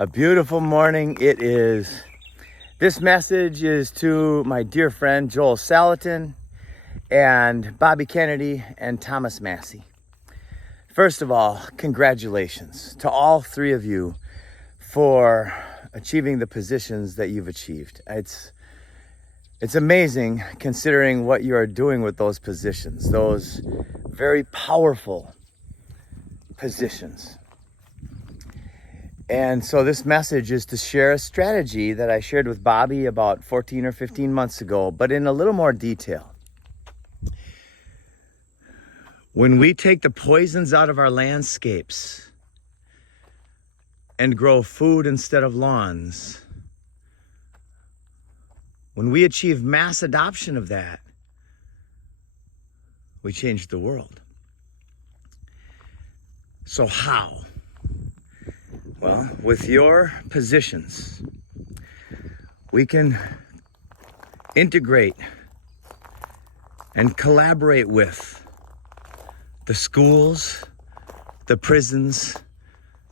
A beautiful morning it is. This message is to my dear friend Joel Salatin and Bobby Kennedy and Thomas Massie. First of all, congratulations to all three of you for achieving the positions that you've achieved. It's amazing considering what you are doing with those positions, those very powerful positions. And so this message is to share a strategy that I shared with Bobby about 14 or 15 months ago, but in a little more detail. When we take the poisons out of our landscapes and grow food instead of lawns, when we achieve mass adoption of that, we change the world. So how? Well, with your positions, we can integrate and collaborate with the schools, the prisons,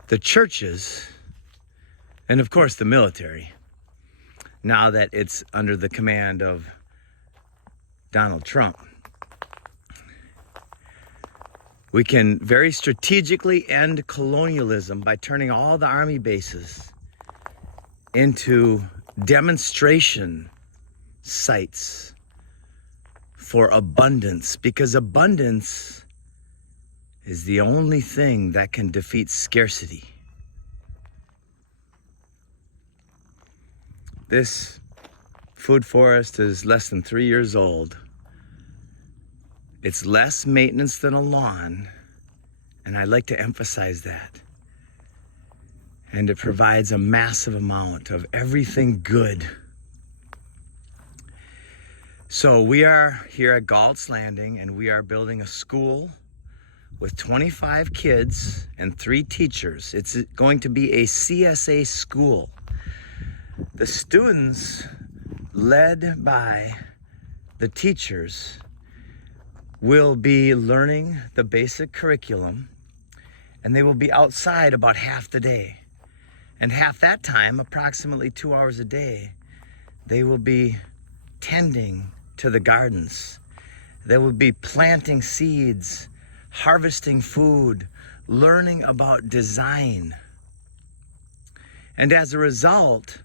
the churches, and of course the military, now that it's under the command of Donald Trump. We can very strategically end colonialism by turning all the army bases into demonstration sites for abundance, because abundance is the only thing that can defeat scarcity. This food forest is less than 3 years old. It's less maintenance than a lawn, and I like to emphasize that. And it provides a massive amount of everything good. So we are here at Galt's Landing, and we are building a school with 25 kids and 3 teachers. It's going to be a CSA school. The students, led by the teachers, will be learning the basic curriculum, and they will be outside about half the day. And half that time, approximately 2 hours a day, they will be tending to the gardens. They will be planting seeds, harvesting food, learning about design. And as a result,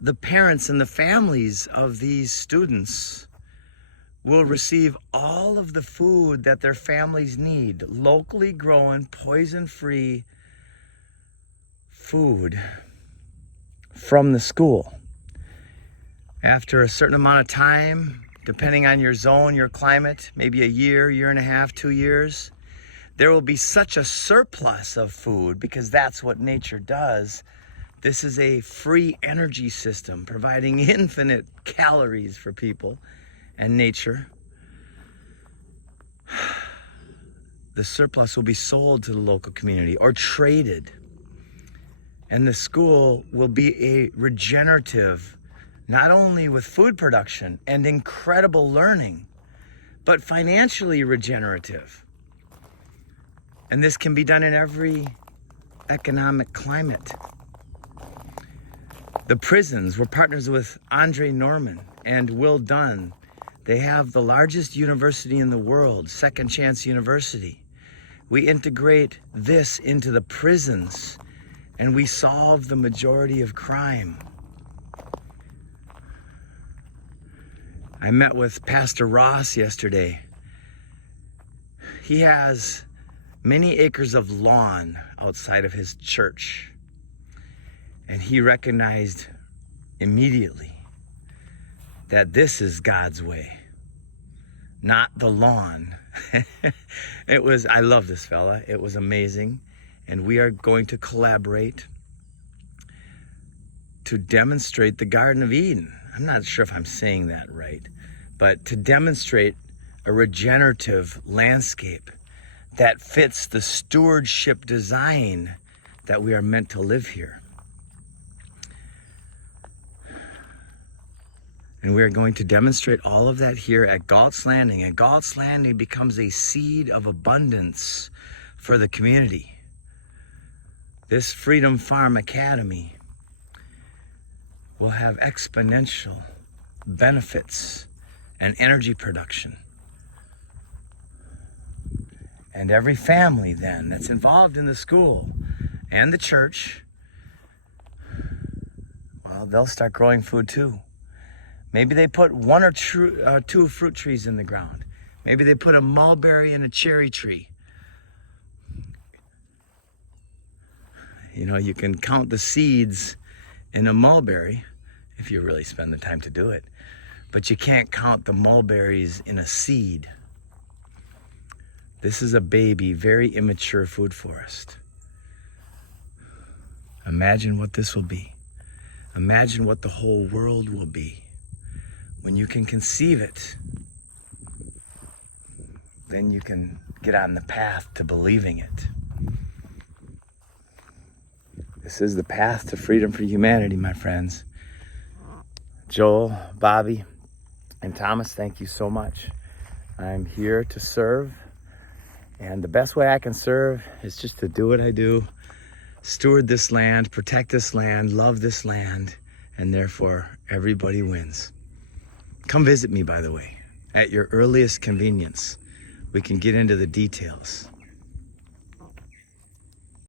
the parents and the families of these students will receive all of the food that their families need, locally grown, poison-free food from the school. After a certain amount of time, depending on your zone, your climate, maybe a year, year and a half, 2 years, there will be such a surplus of food, because that's what nature does. This is a free energy system providing infinite calories for people and nature. The surplus will be sold to the local community or traded. And the school will be a regenerative, not only with food production and incredible learning, but financially regenerative. And this can be done in every economic climate. The prisons, we're partners with Andre Norman and Will Dunn. They have the largest university in the world, Second Chance University. We integrate this into the prisons, and we solve the majority of crime. I met with Pastor Ross yesterday. He has many acres of lawn outside of his church, and he recognized immediately that this is God's way, not the lawn. I love this fella. It was amazing. And we are going to collaborate to demonstrate the Garden of Eden. I'm not sure if I'm saying that right, but to demonstrate a regenerative landscape that fits the stewardship design that we are meant to live here. And we are going to demonstrate all of that here at Galt's Landing. And Galt's Landing becomes a seed of abundance for the community. this Freedom Farm Academy will have exponential benefits and energy production. And every family then that's involved in the school and the church, well, they'll start growing food too. Maybe they put one or two fruit trees in the ground. Maybe they put a mulberry and a cherry tree. You know, you can count the seeds in a mulberry if you really spend the time to do it. But you can't count the mulberries in a seed. This is a baby, very immature food forest. Imagine what this will be. Imagine what the whole world will be. When you can conceive it, then you can get on the path to believing it. This is the path to freedom for humanity, my friends. Joel, Bobby, and Thomas, thank you so much. I'm here to serve, and the best way I can serve is just to do what I do, steward this land, protect this land, love this land, and therefore everybody wins. Come visit me, by the way, at your earliest convenience. We can get into the details.